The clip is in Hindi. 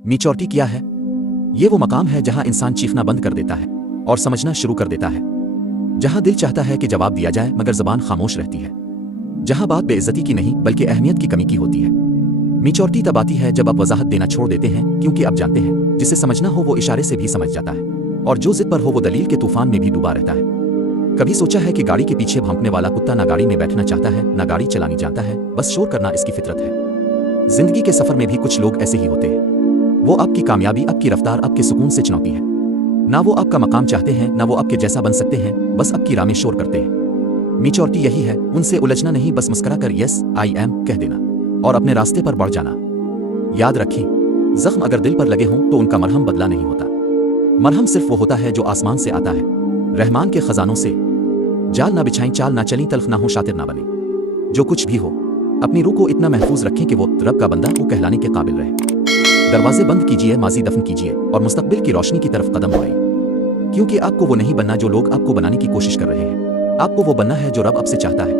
मैच्योरिटी क्या है? ये वो मकाम है जहां इंसान चीखना बंद कर देता है और समझना शुरू कर देता है, जहां दिल चाहता है कि जवाब दिया जाए मगर ज़बान खामोश रहती है, जहां बात बेइज्जती की नहीं बल्कि अहमियत की कमी की होती है। मैच्योरिटी तब आती है जब आप वजाहत देना छोड़ देते हैं, क्योंकि आप जानते हैं जिसे समझना हो वो इशारे से भी समझ जाता है, और जो जिद पर हो वो दलील के तूफान में भी डूबा रहता है। कभी सोचा है कि गाड़ी के पीछे भौंकने वाला कुत्ता ना गाड़ी में बैठना चाहता है ना गाड़ी चलानी जानता है, बस शोर करना इसकी फितरत है। जिंदगी के सफर में भी कुछ लोग ऐसे ही होते हैं। वो आपकी कामयाबी, आपकी रफ्तार, आपके सुकून से चुनौती है। ना वो आपका मकाम चाहते हैं, ना वो आपके जैसा बन सकते हैं, बस आपकी राह में शोर करते हैं। मैच्योरिटी यही है, उनसे उलझना नहीं, बस मुस्कुरा कर यस आई एम कह देना और अपने रास्ते पर बढ़ जाना। याद रखें, जख्म अगर दिल पर लगे हों तो उनका मरहम बदला नहीं होता। मरहम सिर्फ वो होता है जो आसमान से आता है, रहमान के खजानों से। जाल ना बिछाएं, चाल ना चलीं, तल्ख ना हो, शातिर ना बने। जो कुछ भी हो, अपनी रूह को इतना महफूज रखें कि वो रब का बंदा वो कहलाने के काबिल रहे। दरवाजे बंद कीजिए, माजी दफन कीजिए और मुस्तकबिल की रोशनी की तरफ कदम बढ़ाइए, क्योंकि आपको वो नहीं बनना जो लोग आपको बनाने की कोशिश कर रहे हैं। आपको वो बनना है जो रब आपसे चाहता है।